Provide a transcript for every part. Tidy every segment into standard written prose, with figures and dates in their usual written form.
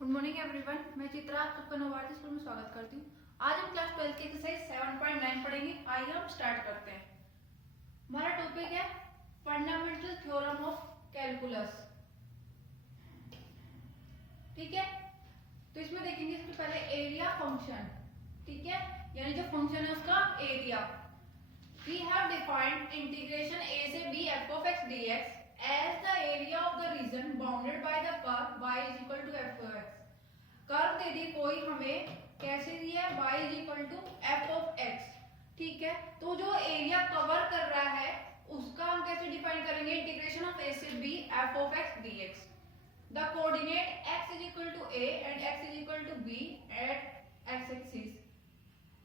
Good morning everyone, मैं चित्रा आप सबका नवभारती स्कूल में स्वागत करती हूँ। आज हम क्लास 12 की एक्सरसाइज 7.9 पढ़ेंगे। आइए हम स्टार्ट करते हैं। हमारा टॉपिक है फंडामेंटल थ्योरम ऑफ कैलकुलस। ठीक है, तो इसमें देखेंगे सबसे पहले एरिया फंक्शन। ठीक है, यानी जो फंक्शन है उसका area. We have defined integration a से b f of x dx as the area of the region bounded by the curve y is equal to f of x। Curve दे दी कोई, हमें कैसे दिया है, y is equal to f of x। ठीक है, तो जो एरिया कवर कर रहा है उसका हम कैसे डिफाइन करेंगे, इंटीग्रेशन ऑफ a से b f of x dx। The coordinate x is equal to a and x is equal to b at x axis.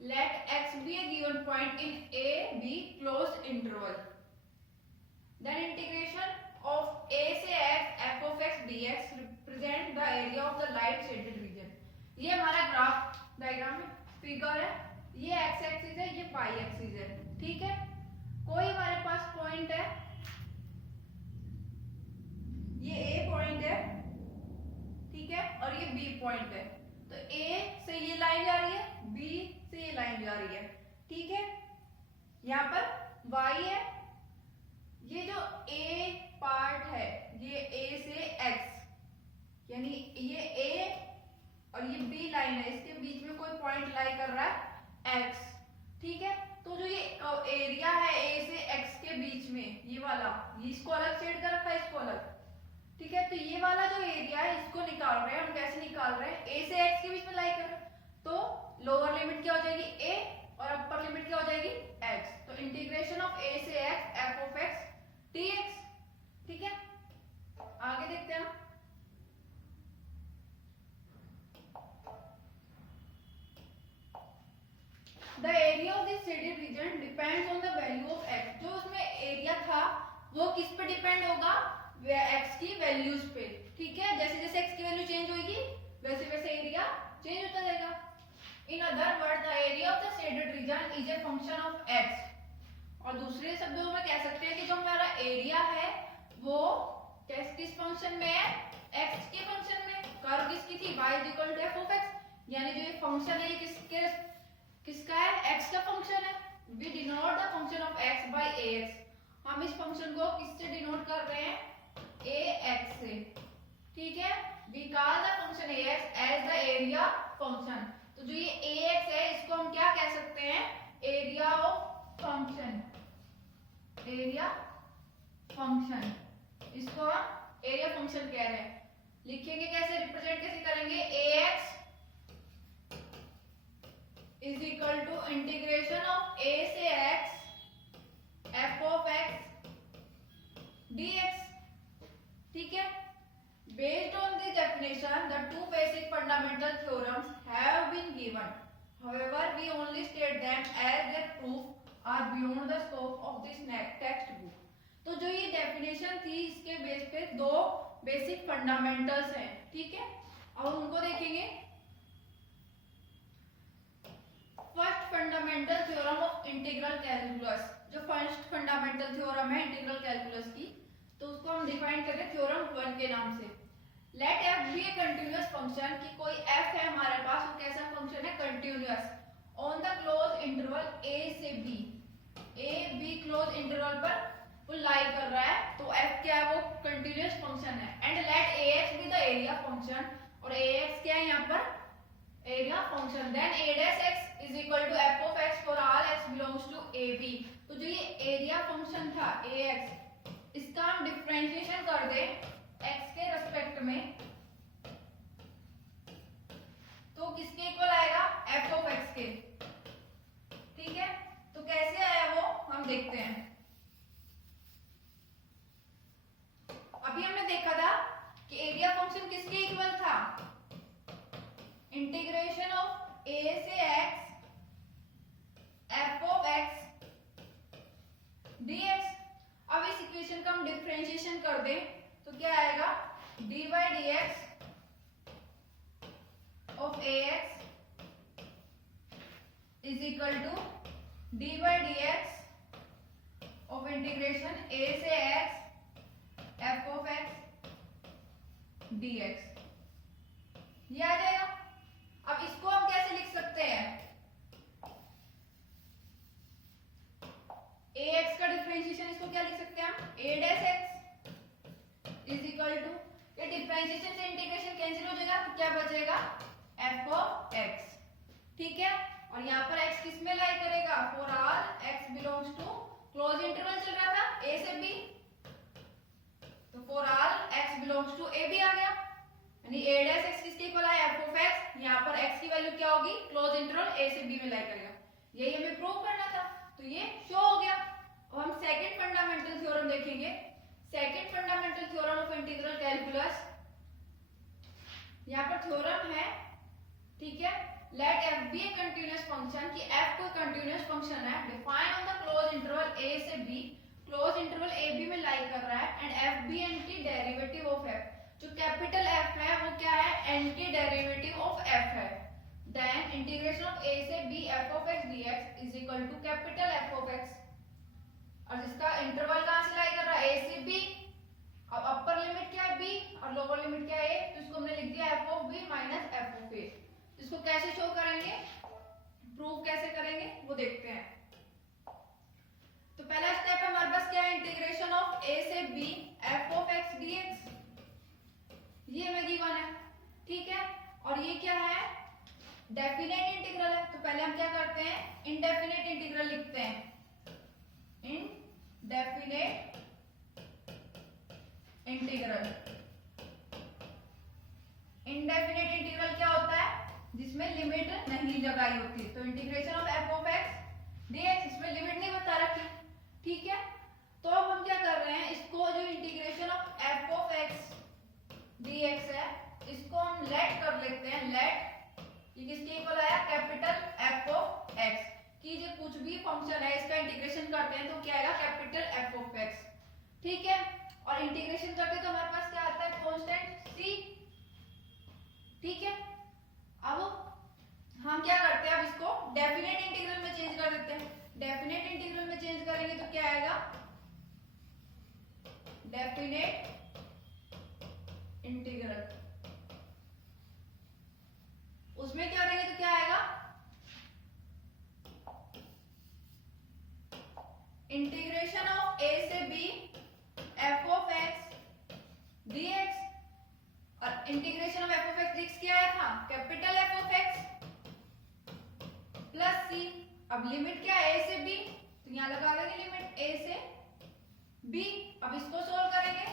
Let x be a given point in a b closed interval. Then integration of a से x f of x dx represent the area of the light shaded region। ये हमारा graph diagram में figure है, ये x axis है, ये y axis है। ठीक है, कोई हमारे पास पॉइंट है, ये a पॉइंट है, ठीक है, और ये b पॉइंट है। तो a से ये लाइन जा रही है, b से ये लाइन जा रही है। ठीक है, यहाँ पर y है, ये जो a पार्ट है ये a से x, यानी ये a और ये b लाइन है, इसके बीच में कोई पॉइंट लाई कर रहा है x। ठीक है, तो जो ये एरिया है a से x के बीच में, ये वाला, ये इसको अलग सेट कर रखा है, इसको अलग। ठीक है, तो ये वाला जो एरिया है इसको निकाल रहे हैं हम। कैसे निकाल रहे हैं, a से x के बीच में लाई कर रहे हैं, तो लोअर लिमिट क्या हो जाएगी a और अपर लिमिट क्या हो जाएगी x। तो इंटीग्रेशन ऑफ a से x f of x dx। ठीक है, आगे देखते हैं हम। The area of this shaded region depends on the value of x। जो उसमें एरिया था वो किस पे डिपेंड होगा, x की वैल्यूज पे। ठीक है, जैसे जैसे x की वैल्यू चेंज होगी वैसे वैसे एरिया चेंज होता जाएगा। In other word the area of the shaded region is a function of x। और दूसरे शब्दों में कह सकते हैं कि जो हमारा एरिया है वो किस फंक्शन में है, x के फंक्शन में। कर्व किसकी थी, y is equal to f of x, यानी जो ये फंक्शन है ये किसका है, x का फंक्शन है। we denote the function of x by ax। हम इस फंक्शन को किससे डिनोट कर रहे हैं, ax से। ठीक है, we call the function ax as the area function। तो जो ये ax है इसको हम क्या कह सकते हैं, area of function. Area function, इसको हम एरिया फंक्शन कह रहे हैं। लिखेंगे कैसे, रिप्रेजेंट कैसे करेंगे, ax is equal to integration of a से x f of x dx। ठीक है, based on this definition the two basic fundamental theorems have been given, however we only state them as their proof are beyond the scope of this textbook। तो जो ये definition थी इसके base पे दो basic fundamentals हैं। ठीक है, अब उनको देखेंगे। First fundamental theorem of integral calculus, जो फर्स्ट फंडामेंटल थ्योरम है इंटीग्रल कैलकुलस की, तो उसको हम डिफाइन करें थ्योरम 1 के नाम से। Let f be a continuous function, कि कोई f है हमारे पास, वो कैसा फंक्शन है, continuous, on the close interval a से b। a b close interval पर वो लाई कर रहा है, तो f क्या है, वो कंटिन्यूअस फंक्शन है। And let ax be the area function, और ax क्या है यहाँ पर, area function. Then a dash x is equal to f of x for all x belongs to ab। तो जो ये एरिया फंक्शन था ax, इसका हम डिफरेंशिएशन कर दें x के रेस्पेक्ट में, तो किसके इक्वल आएगा, f of x के। ठीक है, तो कैसे आया वो हम देखते हैं। अभी हमने देखा था कि एरिया फंक्शन किसके इक्वल था, इंटीग्रेशन ऑफ a से x f of x dx। अब इस इक्वेशन का हम डिफरेंशिएशन कर दें तो क्या आएगा, dy dx of ax is equal to dy dx of integration a से x f of x dx। Resistance से इंटीग्रेशन कैंसिल हो जाएगा तो क्या बचेगा एफ ऑफ एक्स। ठीक है, और यहाँ पर x किस में लाई करेगा, for all x belongs to close interval चल रहा था a से b, तो for all x belongs to a भी आ गया, यानी a डैश x किसके इक्वल है f ऑफ x। यहाँ पर x की वैल्यू क्या होगी, क्लोज इंटरवल a से b में लाई करेगा, यही हमें प्रूव करना था, तो ये शो हो गया। अब हम सेकंड फंडामेंटल थ्योरम देखेंगे। Second fundamental theorem of integral calculus, यहाँ पर थ्योरम है, ठीक है, late f be a continuous function, कि f कोई continuous function है, define on the close interval a से b, close interval a b में लाई कर रहा है, and f be anti derivative of f, जो कैपिटल F है वो क्या है, एंटी डेरिवेटिव ऑफ f है, देन इंटीग्रेशन ऑफ a से b f of x dx is equal to capital F of x, और जिसका इंटरवल कहां से लाई कर रहा है, a से b, अब अपर लिमिट क्या है b और लोअर लिमिट क्या है a, तो इसको हमने लिख दिया f of b minus f of a। इसको कैसे शो करेंगे, प्रूव कैसे करेंगे वो देखते हैं। तो पहला स्टेप है हमारे पास क्या है, इंटीग्रेशन ऑफ a से b f of x dx, ये हमें गिवन है, ठीक है, और ये क्या है, डेफिनेट इंटीग्रल है, तो पहले हम क्या करते हैं, इनडेफिनेट इंटीग्रल लिखते हैं, इनडेफिनेट इंटीग्रल। इनडेफिनेट इंटीग्रल क्या होता है, जिसमें लिमिट नहीं लगाई होती, तो integration of f of x dx, इसमें लिमिट नहीं बता रखी, ठीक है, तो अब हम क्या कर रहे हैं, इसको जो integration of f of x dx है, इसको हम लेट कर लेते हैं, लेट, ये किसके इक्वल आया, कैपिटल f of x, कि जो कुछ भी फंक्शन है इसका इंटीग्रेशन करते हैं तो क्या आएगा, कैपिटल f of x, ठीक है, और इंटीग्रेशन करते तो हमारे पास क्या आता है, कांस्टेंट c, ठीक है। अब हम क्या करते हैं, अब इसको डेफिनेट इंटीग्रल में चेंज कर देते हैं, डेफिनेट इंटीग्रल में चेंज करेंगे तो क्या आएगा, डेफिनेट इंटीग्रल, उसमें क्या करेंगे तो क्या आएगा, इंटीग्रेशन ऑफ a से b f of x dx, और integration of f of x dx क्या आया था, capital F of x plus c, अब लिमिट क्या है a से b, तो यहां लगा देंगे लिमिट a से b, अब इसको सोल्व करेंगे,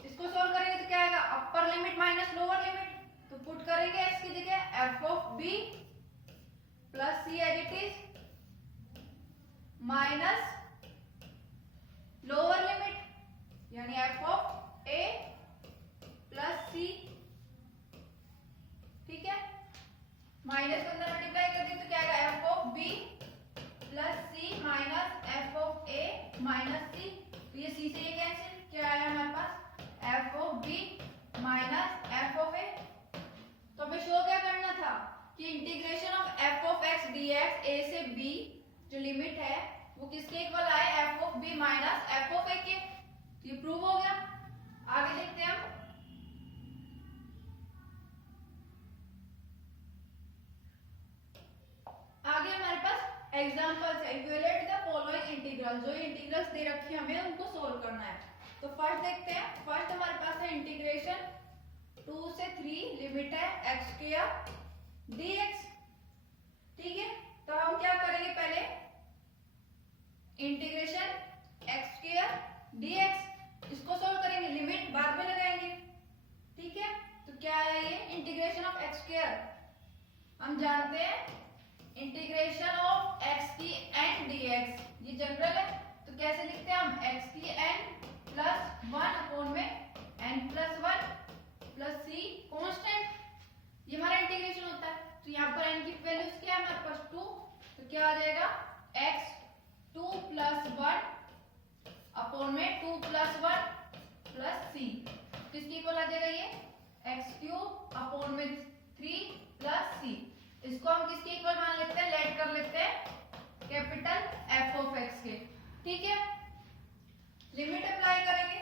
इसको सोल्व करेंगे तो क्या आएगा, upper limit minus lower limit, तो पुट करेंगे x की जगह f of b plus c as it is minus lower limit, यानी f of a plus c, ठीक है, माइनस को अंदर मल्टीप्लाई कर दें तो क्या आएगा, f of b plus c minus f of a minus c, तो ये c से ये कैंसिल, क्या आया हमारे पास, f of b minus f of a। तो हमें शो क्या करना था, कि integration of f of x dx a से b जो लिमिट है वो किसके इक्वल आए, f of b minus f of a के, ये प्रूव हो गया। आगे देखते हैं हम, आगे हमारे पास एग्जांपल्स है, इवैल्यूएट द फॉलोइंग इंटीग्रल, जो इंटीग्रल्स दे रखी है हमें उनको सोल्व करना है। तो फर्स्ट देखते हैं, फर्स्ट हमारे पास है इंटीग्रेशन 2 से 3 लिमिट है x स्क्वायर dx, ठीक है, तो हम क्या करेंगे, पहले इंटीग्रेशन x स्क्वायर dx, इसको सोल्व करेंगे, लिमिट बाद में लगाएंगे, ठीक है, तो क्या है ये इंटीग्रेशन ऑफ x स्क्वायर, हम जानते हैं इंटीग्रेशन ऑफ x की n dx, ये जनरल है, तो कैसे लिखते हैं हम, x की n प्लस 1 अपॉन में n plus 1 plus c constant, ये हमारा इंटीग्रेशन होता है, तो यहाँ पर n की वैल्यूज क्या है हमारे पास 2, तो क्या आ जाएगा x 2 प्लस 1 अपॉन में 2 प्लस 1 प्लस c, किसकी इक्वल आ जाएगा ये, x क्यूब अपॉन में 3 प्लस c, इसको हम किसके इक्वल मान लेते हैं, लेट कर लेते हैं कैपिटल f ऑफ x के, ठीक है, लिमिट अप्लाई करेंगे,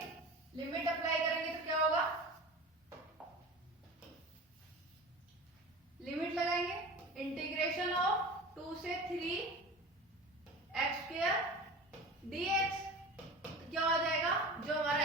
लिमिट अप्लाई करेंगे तो क्या होगा, लिमिट लगाएंगे, इंटीग्रेशन ऑफ 2 से 3 x स्क्वायर dx, क्या हो जाएगा, जो हमारा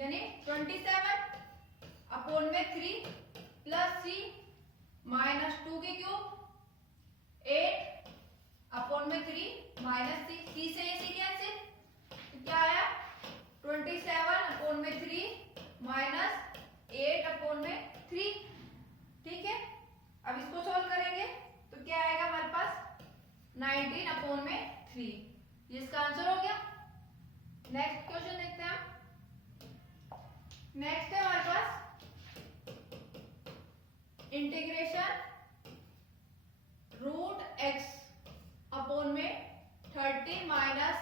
यानी 27 अपॉन में 3 प्लस सी माइनस 2 के क्यूब 8 अपॉन में 3 माइनस सी से ये सी कैंसिल, तो क्या आया 27 अपॉन में 3 माइनस 8 अपॉन में 3। ठीक है, अब इसको सॉल्व करेंगे तो क्या आएगा हमारे पास 19 अपॉन में 3। ये इसका आंसर हो गया। नेक्स्ट क्वेश्चन देखते हैं हम। नेक्स्ट है हमारे पास इंटीग्रेशन रूट एक्स अपॉन में 30 माइनस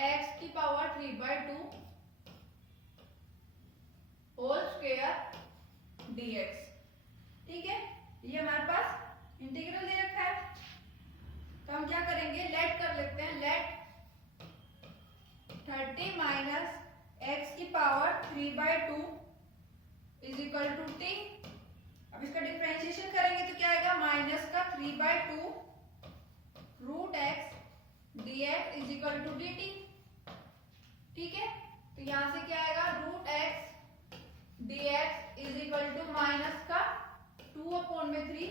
एक्स की पावर 3/2 होल स्क्वायर dx। ठीक है, ये हमारे पास इंटीग्रल दे रखा है, तो हम क्या करेंगे लेट कर लेते हैं। लेट 30 माइनस एक्स की power 3/2 is equal to T. अब इसका डिफरेंशिएशन करेंगे तो क्या आएगा माइनस का 3/2 root X dx is equal to dt। ठीक है, तो यहां से क्या आएगा root X dx is equal to minus का 2 अपॉन में 3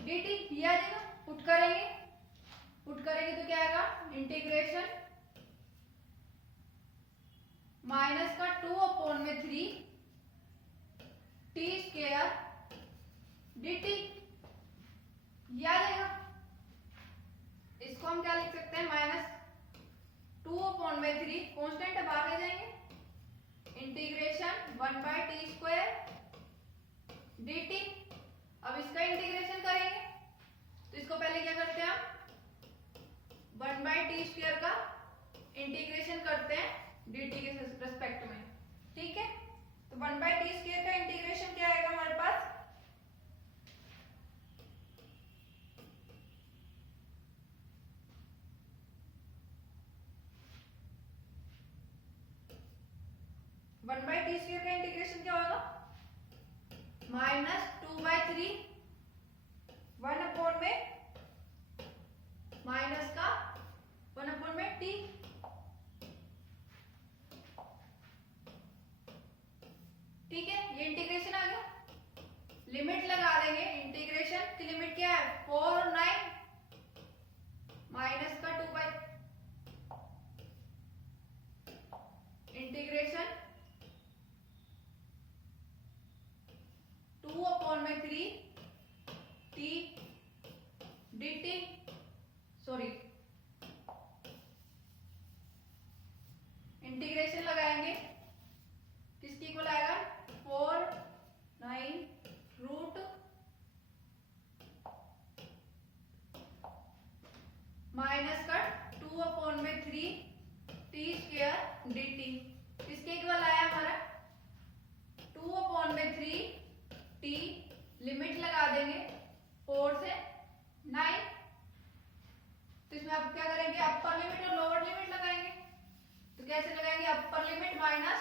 dt। ये आ जाएगा, पुट करेंगे तो क्या आएगा इंटीग्रेशन माइनस का 2 अपॉन में 3 टी स्क्वायर dt। ये आ जाएगा, इसको हम क्या लिख सकते हैं माइनस 2 अपॉन में 3 कांस्टेंट बाहर ले जाएंगे इंटीग्रेशन 1/t स्क्वायर dt। अब इसका इंटीग्रेशन करेंगे तो इसको पहले क्या करते हैं हम 1/t स्क्वायर का इंटीग्रेशन करते हैं dt के रेस्पेक्ट में। ठीक है, तो 1/t स्क्वायर का इंटीग्रेशन क्या आएगा हमारे पास 1/t स्क्वायर का इंटीग्रेशन क्या होगा माइनस 2/3 1 अपॉन में माइनस का 1 अपॉन में t। ठीक है, ये इंटीग्रेशन आ गया। लिमिट लगा देंगे, इंटीग्रेशन की लिमिट क्या है 4 और 9 माइनस का 2 इंटीग्रेशन 2 अपॉन में 3 t dt। सॉरी, इंटीग्रेशन लगाएंगे किसकी इक्वल आएगा 4 9 रूट माइनस का 2 अपॉन में 3 टी स्क्वायर dt। इसके इक्वल आया हमारा 2 अपॉन में 3 टी, लिमिट लगा देंगे 4 से 9। तो इसमें अब क्या करेंगे अपर लिमिट और लोअर लिमिट लगाएंगे। तो कैसे लगाएंगे अपर लिमिट माइनस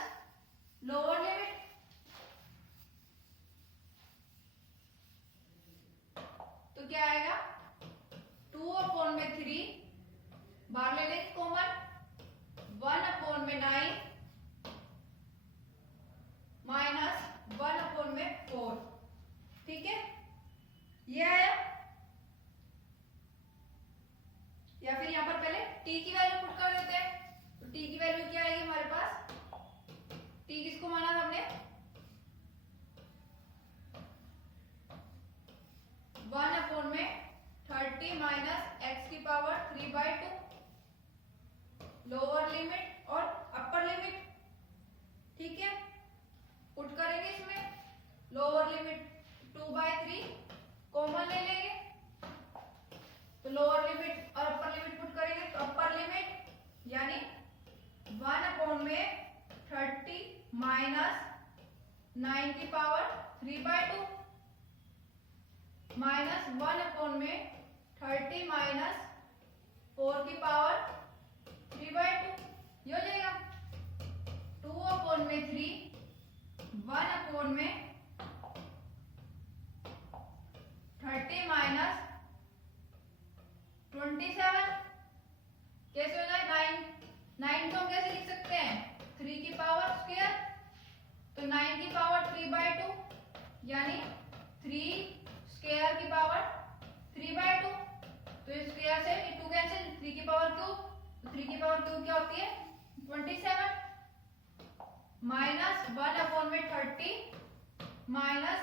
लोअर लिमिट। तो क्या आएगा 2 अपॉन में 3 बाहर ले लेंगे कॉमन 1 अपॉन में 9 माइनस 1 अपॉन में 4। ठीक है, ये आया। या फिर यहां पर पहले t की वैल्यू पुट कर देते हैं, तो t की वैल्यू क्या आएगी हमारे पास t किसको माना था हमने 1 अपॉन में 30 माइनस x की पावर 3/2 लोअर लिमिट और अपर लिमिट। ठीक है, पुट करेंगे इसमें लोअर लिमिट 2/3 कॉमन ले लेंगे, तो लोअर लिमिट और अपर लिमिट पुट करेंगे तो अपर लिमिट यानी 1 अपॉन में 30 माइनस 9 की पावर 3/2 माइनस 1 अपॉन में 30 माइनस 4 की पावर 3/2। ये हो जाएगा 2 अपॉन में 3 1 अपॉन में 30 माइनस 27। कैसे हो जाए 9 को हम कैसे लिख सकते हैं 3 की पावर स्क्वायर तो 9 की पावर 3/2 यानी 3 स्क्वायर की पावर 3/2। तो इस स्क्वायर से 2 कैंसिल, 3 की पावर क्यूब, तो 3 की पावर क्यूब क्या होती है 27 माइनस 1/30 माइनस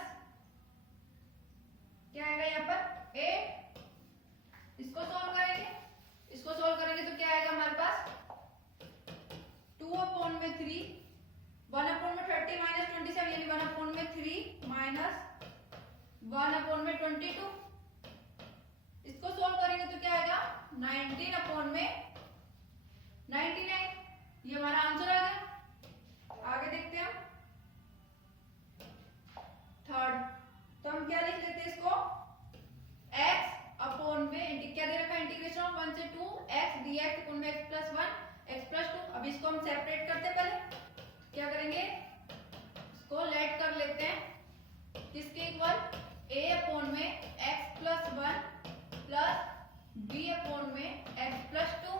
क्या आएगा यहाँ पर 8। इसको सोल्व करेंगे, इसको सोल्व करेंगे तो क्या आएगा हमारे पास 2/3 1/30 माइनस 27 यानी 1/3 माइनस 1/22। इसको सोल्व करेंगे तो क्या आएगा 19/99। ये हमारा आंसर आ गया। आगे देखते हैं हम थर्ड। तो हम क्या लिख लेते हैं इसको x/में क्या दे रखा है इंटीग्रेशन ऑफ 1 से 2 x dx अपॉन में x + 1 x + 2। अब इसको हम सेपरेट करते हैं पहले। क्या करेंगे इसको लेट कर लेते हैं किसके इक्वल a/में x + 1 प्लस b/में x + 2।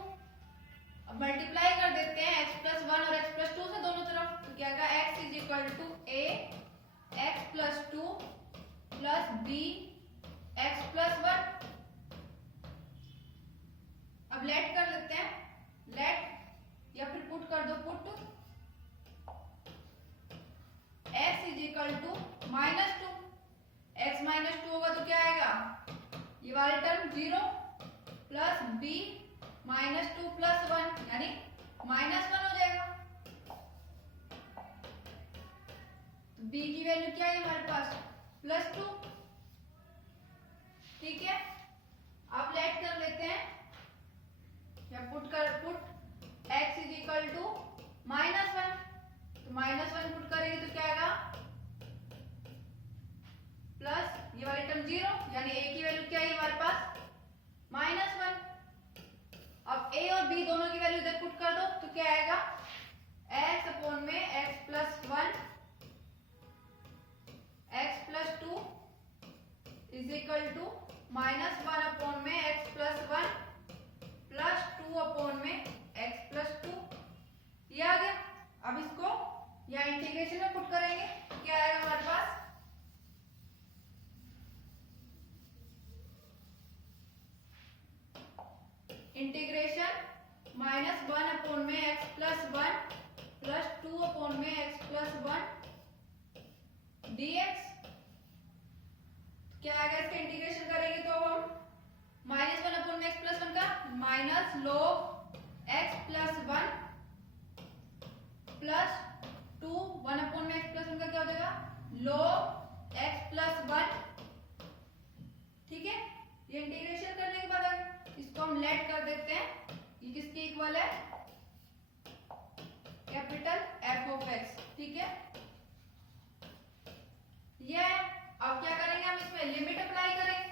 अब मल्टीप्लाई कर देते हैं x + 1 और x + 2 से दोनों तरफ। तो क्या आएगा x = a x + 2 plus b x + 1। अब लेट कर लेते हैं, लेट या फिर पुट कर दो, पुट x = -2। x - 2 होगा तो क्या आएगा ये वाला टर्म 0 प्लस b -2 + 1 यानी -1 हो जाएगा। तो b की वैल्यू क्या है हमारे पास +2। ठीक है, अब लेट कर लेते हैं या पुट x = -1। तो -1 पुट करेंगे तो क्या आएगा प्लस ये वाले टर्म 0 यानी a की वैल्यू क्या है हमारे पास -1। अब a और b दोनों की वैल्यू इधर पुट कर दो तो क्या आएगा x/में x + 1 x + 2 = -1/में x + 1 प्लस 2/में x + 2। ये आ गया। अब इसको या इंटीग्रेशन में पुट करेंगे क्या आएगा हमारे पास इंटीग्रेशन -1/में x + 1 प्लस 2/में x + 1 dx। क्या आएगा इसका इंटीग्रेशन करेंगे तो हम -1/में x + 1 का minus log x + 1 plus 2 1/में x + 1 का क्या हो जाएगा log x + 1। ठीक है, ये इंटीग्रेशन करने के बाद इसको हम लेट कर देते हैं। ये किसके इक्वल है कैपिटल f(x). ठीक है, ये अब क्या करेंगे हम इसमें लिमिट अप्लाई करेंगे।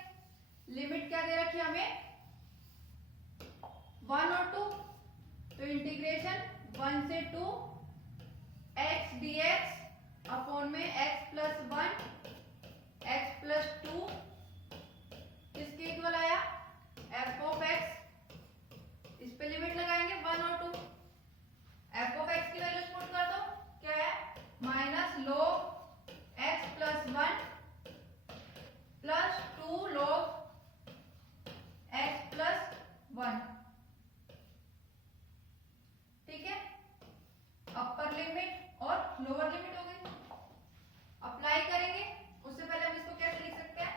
लिमिट क्या दे रखी है हमें 1 और 2। तो इंटीग्रेशन 1 से 2 x dx अपॉन में x + 1 x + 2 किसके इक्वल आया f(x). इस पे लिमिट लगाएंगे 1 और 2। f(x) की वैल्यू पुट कर दो क्या है -log x + 1 plus 2 log x + 1। ठीक है, अपर लिमिट और लोअर लिमिट हो गई। अप्लाई करेंगे उससे पहले हम इसको कैसे लिख सकते हैं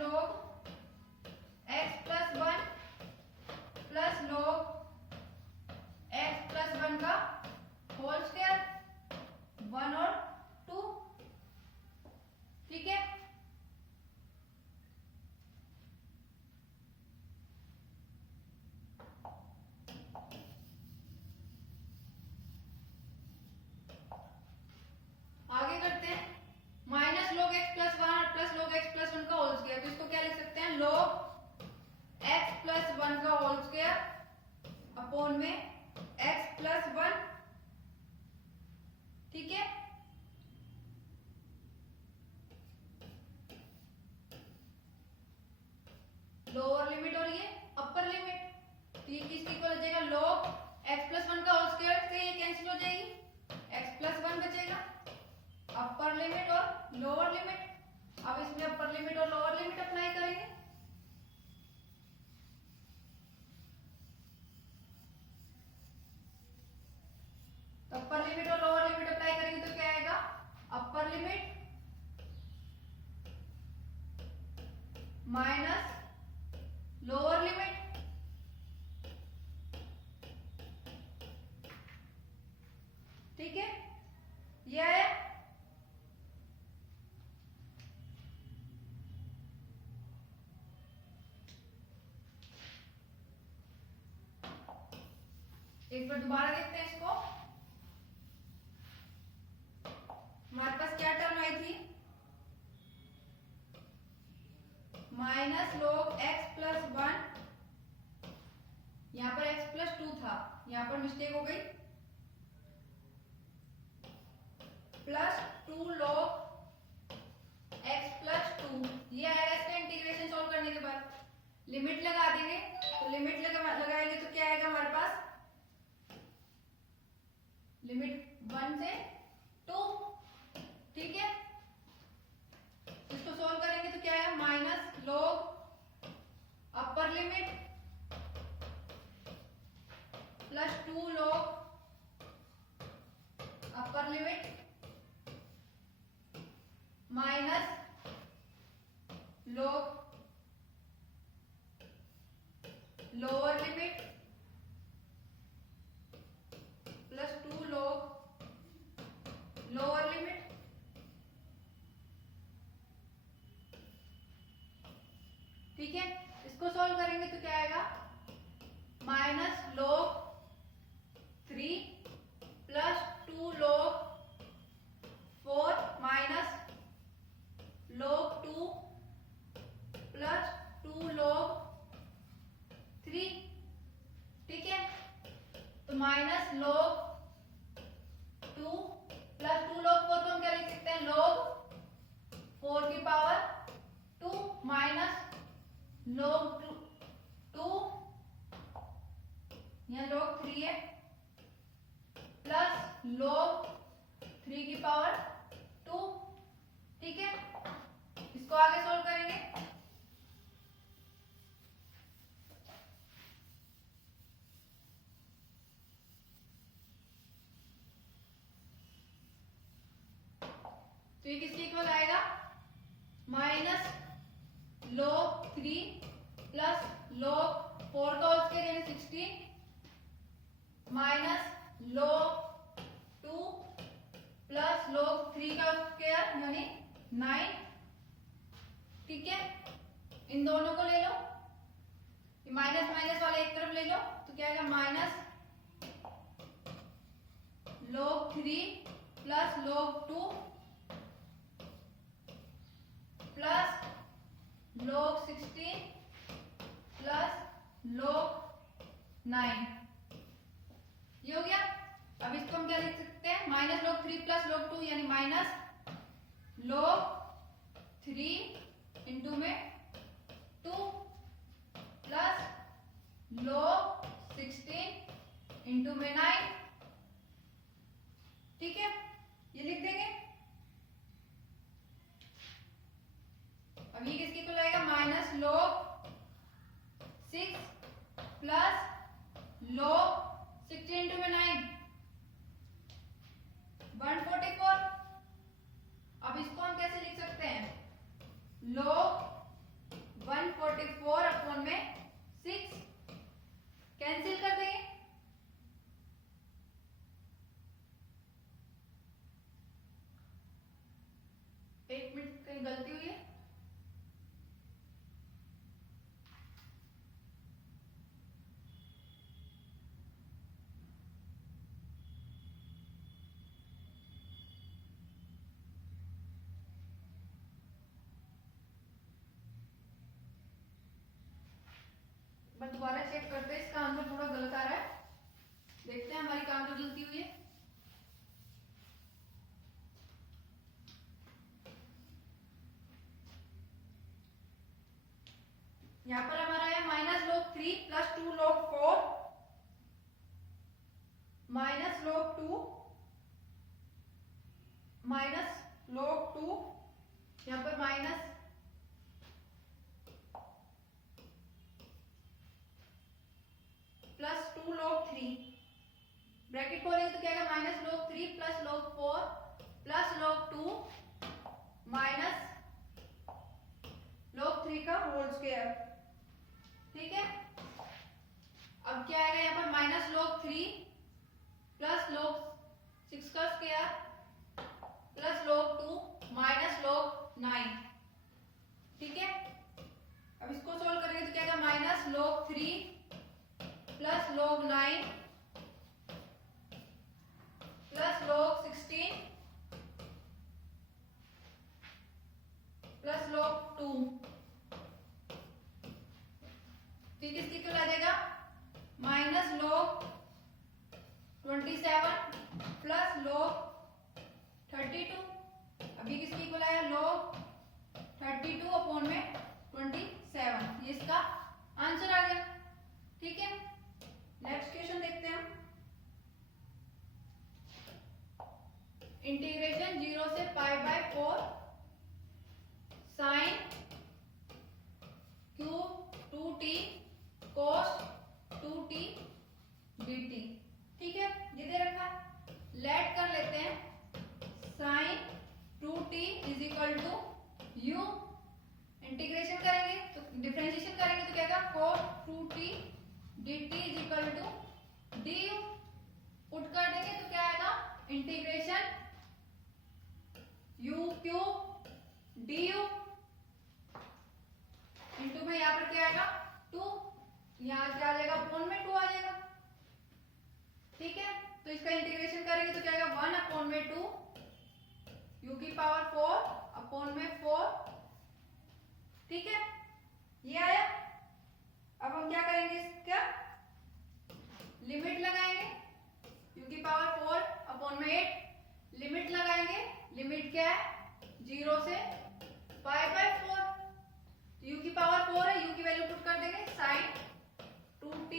-log x + 1 plus log x + 1 का होल स्क्वायर 1 और 2। ठीक है, आगे करते हैं -log x + 1 plus log x + 1 का होल स्क्वायर। तो इसको क्या लिख सकते हैं log x + 1 का होल स्क्वायर अपॉन में x + 1। ठीक है, लोअर लिमिट और ये अपर लिमिट। ये किसके इक्वल हो जाएगा log x + 1 का होल स्क्वायर से ये कैंसिल हो जाएगी x+1 बचेगा, अपर लिमिट और लोअर लिमिट। अब इसमें अपर लिमिट और लोअर लिमिट अप्लाई करेंगे। तो अपर लिमिट और लोअर लिमिट अप्लाई करेंगे तो क्या आएगा, upper limit minus lower limit, ठीक है, ये है। एक बार दोबारा देखते हैं इसको। हमारे पास क्या टर्म आई थी, माइनस log x+1, यहाँ पर x+2 था, यहाँ पर मिस्टेक हो गई, +2 log x+2, ये आएगा इसका इंटीग्रेशन सॉल्व करने के बाद। लिमिट लगा देंगे, तो लिमिट लगाएंगे तो क्या आएगा हमारे पास, लिमिट 1 से 2, ठीक है। इसको सॉल्व करेंगे तो क्या है, minus log upper limit +2 log अपर limit minus log lower limit +2 log lower limit, ठीक है। इसको सॉल्व करेंगे तो क्या आएगा, minus log 3 +2 log 4 minus log 2 +2 log 3, ठीक है। तो माइनस log 2 +2 log 4 को हम क्या लिख सकते हैं, log 4 की पावर 2 माइनस log 2, यहाँ log 3 है, प्लस log 3 की पावर 2, ठीक है। इसको आगे सोल्व करेंगे, तो ये किसके इक्वल आएगा, माइनस log 3 प्लस log 4 का होल स्क्वायर यानी 16 माइनस log 2 प्लस log 3 का स्क्वायर यानी 9, ठीक है। इन दोनों को ले लो, माइनस माइनस वाला एक तरफ ले लो, तो क्या आएगा, minus log 3 plus log 2 plus log 16 plus log 9, ये हो गया। अब इसको हम क्या लिख सकते हैं, माइनस log 3 प्लस log 2 यानी माइनस log 3 इंटू में 2 प्लस log 16 इंटू में 9, ठीक है, ये लिख देंगे। अब ये किसके इक्वल आएगा, minus log 6 plus log 16 into में 9 144। अब इसको हम कैसे लिख सकते हैं, log 144 अपॉन में 6, कैंसिल कर देंगे, एक मिनट कहीं गलती हुई है, दोबारा चेक करते हैं, इसका आंसर थोड़ा गलत आ रहा है, देखते हैं हमारी कहां पर गलती हुई है। यहाँ पर हमारा है minus log 3 plus 2 log 4 minus log 2 minus log 2, यहाँ पर माइनस प्लस 2 log 3, ब्रैकेट खोलेंगे तो क्या आएगा minus log 3 plus log 4 plus log 2 minus log 3 का होल स्क्वायर। ठीक है, अब क्या आएगा यहाँ पर माइनस log 3 प्लस log 6 का square plus log 2 minus log 9। ठीक है, अब इसको सोल्व करेंगे तो क्या आएगा minus log 3 plus log 9 plus log 16 plus log 2। ठीक है, इसकी क्या आ जाएगा माइनस log 27 प्लस log 32। अभी किसकी इक्वल आया log 32 अपॉन में 27, ये इसका आंसर आ गया। ठीक है, नेक्स्ट क्वेश्चन देखते हैं हम। इंटीग्रेशन 0 से pi by 4 sign cube 2t cos 2t dt। ठीक है, ये दे रखा है, लेट कर लेते हैं sine 2t is equal to u, integration करेंगे तो डिफरेंशिएशन करेंगे तो क्या आएगा cos 2t dt is equal to du, put कर देंगे तो क्या आएगा integration u cube du into में यहाँ पर क्या आएगा 2, यहाँ क्या आ जाएगा अपॉन में 2 आ जाएगा। ठीक है, तो इसका इंटीग्रेशन करेंगे तो क्या आएगा 1 अपॉन में 2 u की पावर 4 अपॉन में 4। ठीक है, ये आया। अब हम क्या करेंगे, इसका लिमिट लगाएंगे u की पावर 4 अपॉन में 8, लिमिट लगाएंगे, लिमिट क्या है 0 से पाई बाय 4, u की पावर 4 है, u की वैल्यू पुट कर देंगे साइन 2t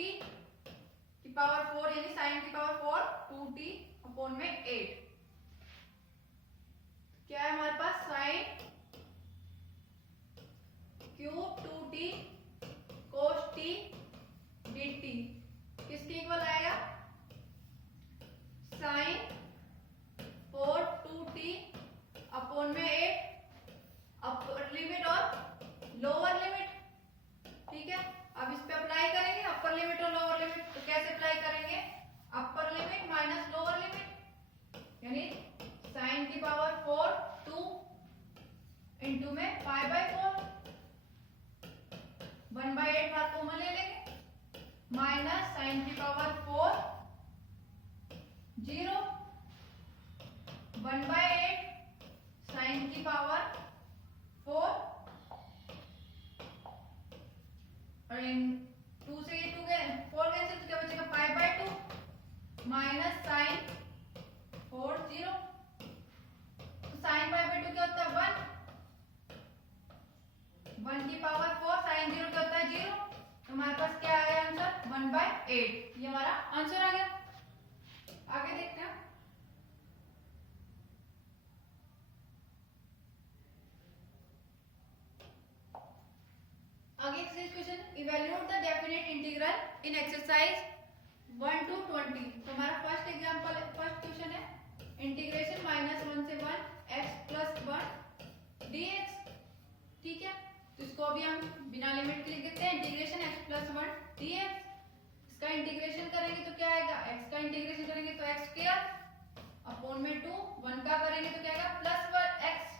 की पावर 4 यानी साइन की पावर 4 2t अपॉन में 8। क्या है हमारे पास sine cube 2t cos t dt किसके इक्वल आएगा साइन 4 2t अपॉन में 8, अपर लिमिट और लोअर लिमिट। ठीक है, अब इस पे अप्लाई करेंगे अपर लिमिट और लोअर लिमिट, तो कैसे अप्लाई करेंगे upper limit minus lower limit यानी साइन की पावर 4 2 इंटू में पाई बाय 4, 1 बाय 8 बात कॉमन ले लेंगे माइनस साइन की पावर 4 0 1 बाय 8 साइन की पावर 4 और इन 2 से ये 2 4 कैंसिल तो क्या बचेगा पाई बाय 2 माइनस साइन 4 0। तो साइन पाई बाय 2 क्या होता है 1 की पावर 4 साइन 0 क्या होता है 0। तो हमारे पास क्या आया आंसर 1 बाय 8, ये हमारा आंसर आ गया। आगे देखते हैं, आगे exercise question evaluate the definite integral in exercise 1 to 20। तो हमारा फर्स्ट एग्जांपल फर्स्ट क्वेश्चन है इंटीग्रेशन -1 से 1 x प्लस 1 dx। ठीक है, तो इसको अभी हम बिना लिमिट के लिख देते हैं इंटीग्रेशन x प्लस 1 dx। इसका इंटीग्रेशन करेंगे तो क्या आएगा x का इंटीग्रेशन करेंगे तो x स्क्वायर अपॉन में 2, 1 का करेंगे तो क्या आएगा plus 1x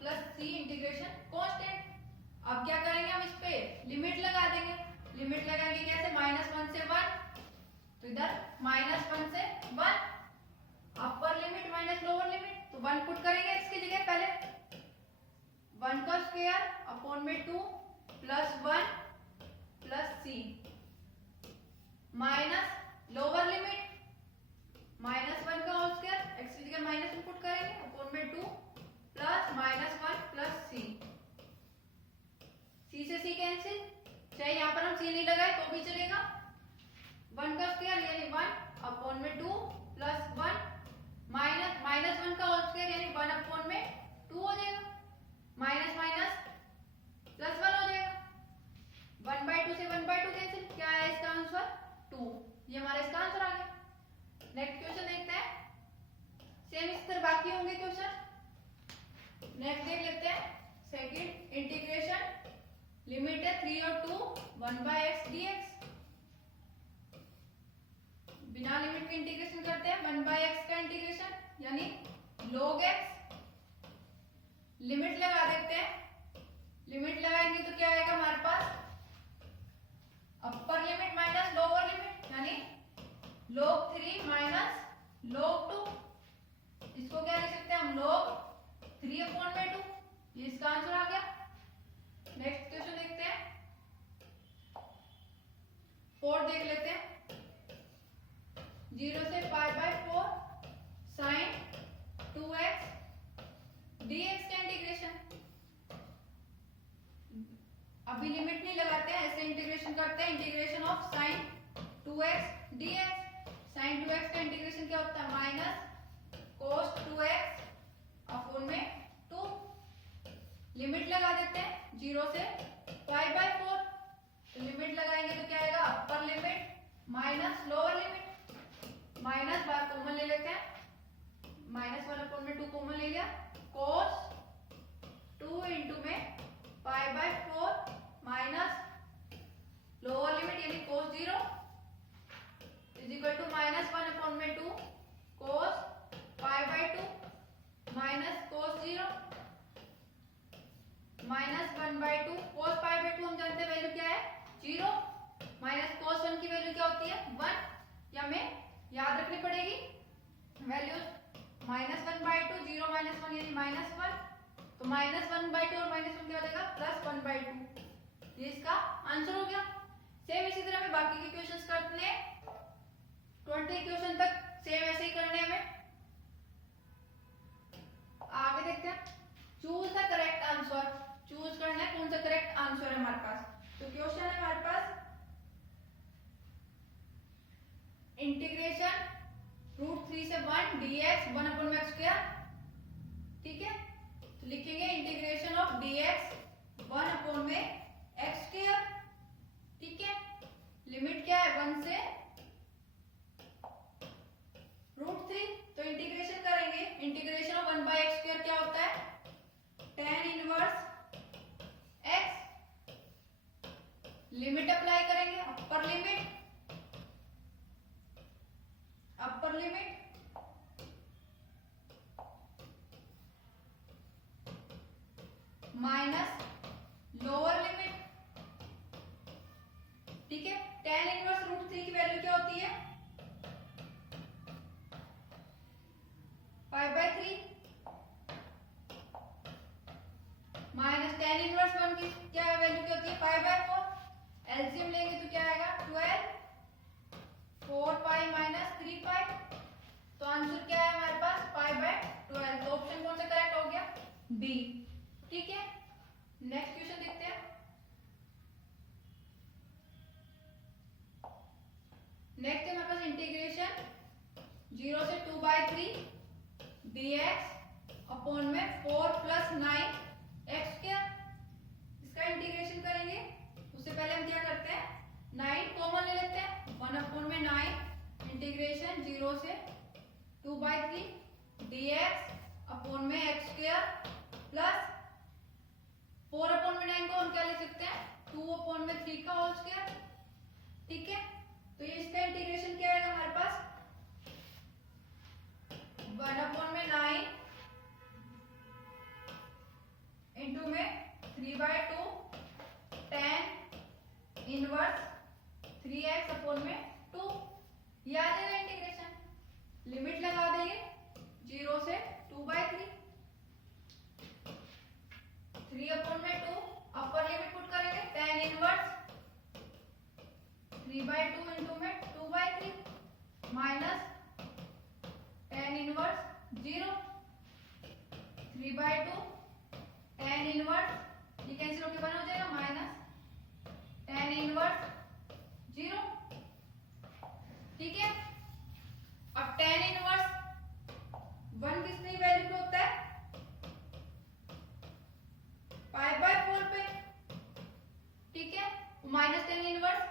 plus c integration constant. अब क्या करेंगे हम इस पे लिमिट लगा देंगे, लिमिट लगाएंगे कैसे -1 से 1, तो इधर -1 से 1 अपर लिमिट माइनस लोअर लिमिट, तो 1 पुट करेंगे इसकी जगह पहले 1 का स्क्वायर अपॉन में 2 plus 1 plus c minus lower limit -1 का होल स्क्वायर x की जगह -1 पुट करेंगे अपॉन में 2 प्लस -1 प्लस c से c कैंसिल, चाहे यहाँ पर हम c नहीं लगाए तो भी चलेगा 1 का स्क्वायर यानी 1 अपॉन में 2 प्लस 1 माइनस माइनस 1 का होल स्क्वायर यानी 1 अपॉन में 2 हो जाएगा, माइनस माइनस प्लस 1 हो जाएगा, 1/2 से 1/2 कैंसिल, क्या है इसका आंसर 2। ये हमारा इसका आंसर आ गया। नेक्स्ट क्वेश्चन देखते हैं, सेम इस तरह बाकी होंगे क्वेश्चन। नेक्स्ट देख लेते हैं सेकंड, इंटीग्रेशन लिमिट है 3 और 2 1/x dx। बिना लिमिट के इंटीग्रेशन करते हैं, 1/x का इंटीग्रेशन यानी log x, लिमिट लगा देते हैं। लिमिट लगाएंगे तो क्या आएगा हमारे पास, upper limit minus lower limit यानी log 3 माइनस log 2। इसको क्या लिख सकते हैं हम, log 3/2। ये इसका आंसर आ गया। नेक्स्ट क्वेश्चन देखते हैं, 4 देख लेते हैं, 0 से π/4 sin 2x dx का इंटीग्रेशन। अभी लिमिट नहीं लगाते हैं, ऐसे इंटीग्रेशन करते हैं, integration of sin 2x dx। sin 2x का इंटीग्रेशन क्या होता है, माइनस cos 2x अपॉन में 2। लिमिट लगा देते हैं 0 से π/4, तो लिमिट लगाएंगे तो क्या आएगा, upper limit minus lower limit, minus बार कॉमन ले लेते हैं, -1 अपॉन में 2 कॉमन ले लिया, cos 2 इंटू में π/4 माइनस लोअर लिमिट यानी cos 0 is equal to -1 upon में 2 cos π/2 माइनस cos 0 -1/2 cos π/2 हम जानते हैं वैल्यू क्या है 0, माइनस cos 1 की वैल्यू क्या होती है 1, या हमें याद रखनी पड़ेगी वैल्यू, -1/2 0 माइनस 1 यानी -1, तो -1/2 और -1 क्या हो जाएगा +1/2। ये इसका आंसर हो गया। सेम इसी तरह हमें बाकी के क्वेश्चंस करने हैं, 20 क्वेश्चन तक सेम ऐसे ही करने हैं हमें। आगे देखते हैं, choose the correct answer. Choose करना है कौन सा करेक्ट आंसर है हमारे पास। तो क्वेश्चन है हमारे पास इंटीग्रेशन √3 से 1 dx 1/x²। ठीक है, तो लिखेंगे इंटीग्रेशन ऑफ dx 1/x²। ठीक है, लिमिट क्या है 1 से √3, तो इंटीग्रेशन करेंगे, इंटीग्रेशन ऑफ 1/x² क्या होता है tan inverse x। Limit apply करेंगे, upper limit minus lower limit. ठीक है, tan इनवर्स √3 की वैल्यू क्या होती है π/3 माइनस tan इनवर्स 1 की क्या वैल्यू क्या होती है π/4। एलसीएम लेंगे तो क्या आएगा 12, 4π माइनस 3π, तो आंसर क्या है हमारे पास π/12। तो ऑप्शन कौन सा करेक्ट हो गया, बी। ठीक है, नेक्स्ट क्वेश्चन देखते हैं। नेक्स्ट है हमारे पास इंटीग्रेशन 0 से 2/3 dx अपॉन में 4 + 9x²। इसका इंटीग्रेशन करेंगे, उससे पहले हम क्या करते हैं 9 कॉमन ले लेते हैं, 1/9 इंटीग्रेशन 0 से 2/3 dx अपॉन में x² प्लस 4/9 को हम क्या ले सकते हैं 2/3 का होल स्क्वायर। ठीक है, तो ये इसका इंटीग्रेशन क्या आएगा हमारे पास 1/9 इंटू में 3/2 tan इनवर्स 3x अपॉन में 2। ये आ जाएगा इंटीग्रेशन, लिमिट लगा देंगे 0 से 2/3, 3/2 अपर लिमिट पुट करेंगे, tan इनवर्स 3/2 इंटू में 2/3 minus tan inverse 0, 3/2 tan inverse, ये कैंसिल होकर बना हो जाएगा माइनस tan इनवर्स 0। π/4 पे, ठीक है, माइनस टेन इनवर्स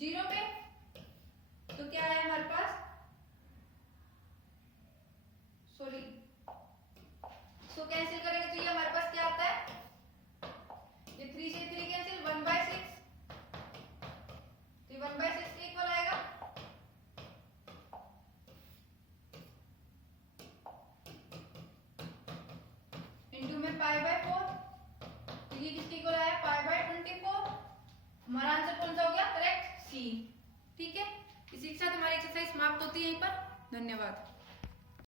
0 पे, तो क्या है हमारे पास, सॉरी, सो कैंसिल करेंगे तो ये हमारे पास क्या आता है, ये 3 से 3 कैंसिल, 1/6, तो 1/6 के इक्वल आएगा, इंटू में π/4, तो ये किसके इक्वल आया, π/24। हमारा आंसर कौन सा हो गया, करेक्ट, सी। ठीक है, इसी के साथ हमारी एक्सरसाइज समाप्त होती है यहीं पर। धन्यवाद।